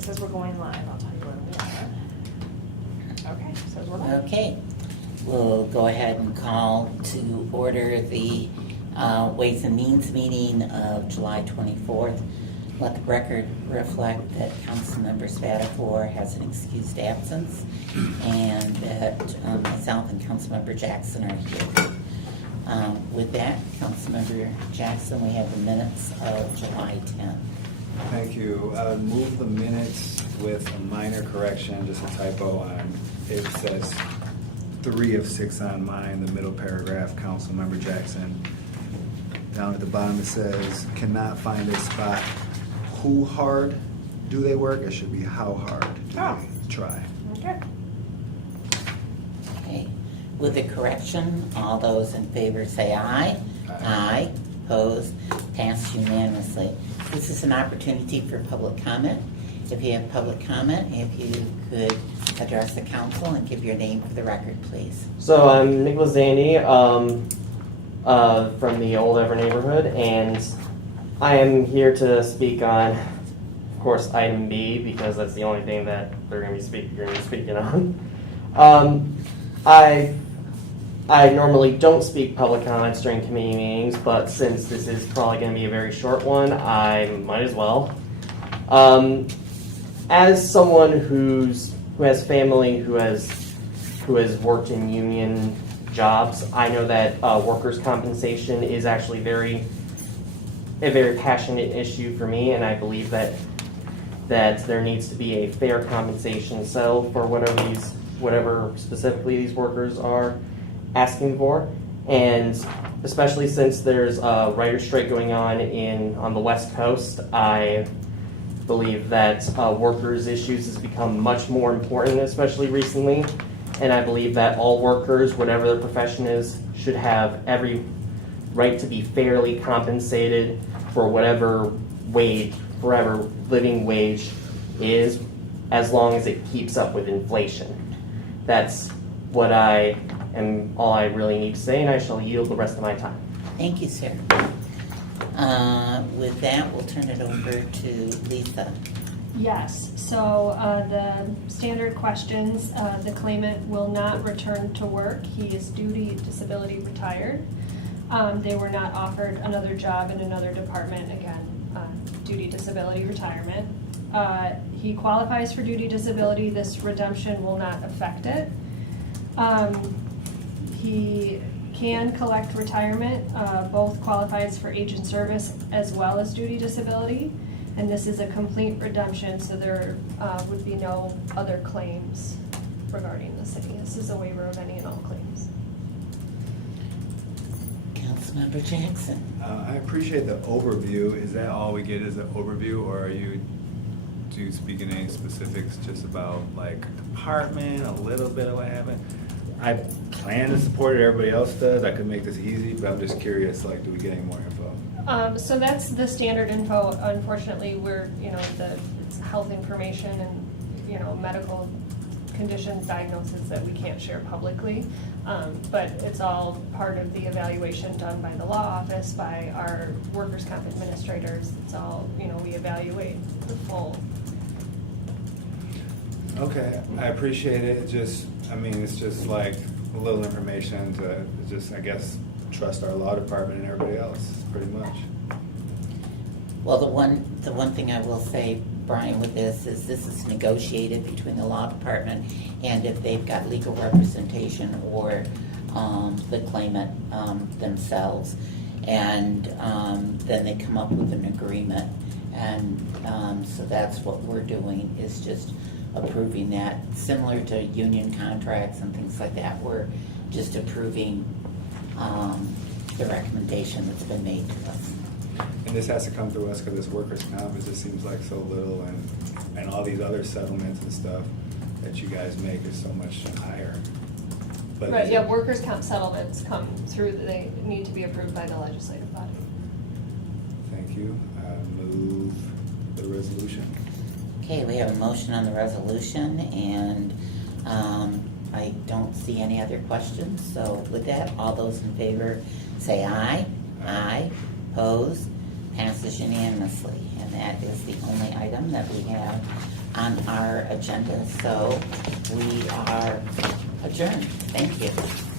it says we're going live. I'll tell you where we are. Okay, so we're live. Okay, we'll go ahead and call to order the Ways and Means meeting of July 24th. Let the record reflect that Councilmember Spatafor has an excused absence and that myself and Councilmember Jackson are here. With that, Councilmember Jackson, we have the minutes of July 10th. Thank you. Move the minutes with a minor correction, just a typo on, it says 3 of 6 on mine, the middle paragraph, Councilmember Jackson. Down at the bottom it says, cannot find a spot. Who hard do they work? It should be how hard do they try. Okay. Okay, with the correction, all those in favor say aye. Aye. Opposed, passed unanimously. This is an opportunity for public comment. If you have public comment, if you could address the council and give your name for the record, please. So I'm Nicholas Zandy from the Old Ever neighborhood, and I am here to speak on, of course, item B, because that's the only thing that you're going to be speaking on. I normally don't speak public comments during committee meetings, but since this is probably going to be a very short one, I might as well. As someone who has family who has worked in union jobs, I know that workers' compensation is actually a very passionate issue for me, and I believe that there needs to be a fair compensation settled for whatever specifically these workers are asking for. And especially since there's a writer's strike going on the West Coast, I believe that workers' issues has become much more important, especially recently. And I believe that all workers, whatever their profession is, should have every right to be fairly compensated for whatever living wage is, as long as it keeps up with inflation. That's all I really need to say, and I shall yield the rest of my time. Thank you, sir. With that, we'll turn it over to Lisa. Yes, so the standard questions, the claimant will not return to work. He is duty disability retired. They were not offered another job in another department, again, duty disability retirement. He qualifies for duty disability. This redemption will not affect it. He can collect retirement, both qualifies for age and service as well as duty disability. And this is a complete redemption, so there would be no other claims regarding the city. This is a waiver of any and all claims. Councilmember Jackson. I appreciate the overview. Is that all we get is an overview, or do you speak in any specifics just about like department, a little bit of what happened? I plan to support it, everybody else does. I could make this easy, but I'm just curious, like, do we get any more info? So that's the standard info. Unfortunately, it's health information and, medical conditions, diagnoses that we can't share publicly. But it's all part of the evaluation done by the law office, by our workers' comp administrators. It's all, we evaluate the full. Okay, I appreciate it. It's just like a little information to just, I guess, trust our law department and everybody else, pretty much. Well, the one thing I will say, Brian, with this is negotiated between the law department and if they've got legal representation or the claimant themselves. And then they come up with an agreement. And so that's what we're doing, is just approving that. Similar to union contracts and things like that, we're just approving the recommendation that's been made to us. And this has to come through us because this workers' comp, it just seems like so little, and all these other settlements and stuff that you guys make is so much higher. But Right, yeah, workers' comp settlements come through, they need to be approved by the legislative body. Thank you. Move the resolution. Okay, we have a motion on the resolution, and I don't see any other questions. So with that, all those in favor say aye. Aye. Opposed? Passes unanimously. And that is the only item that we have on our agenda, so we are adjourned. Thank you.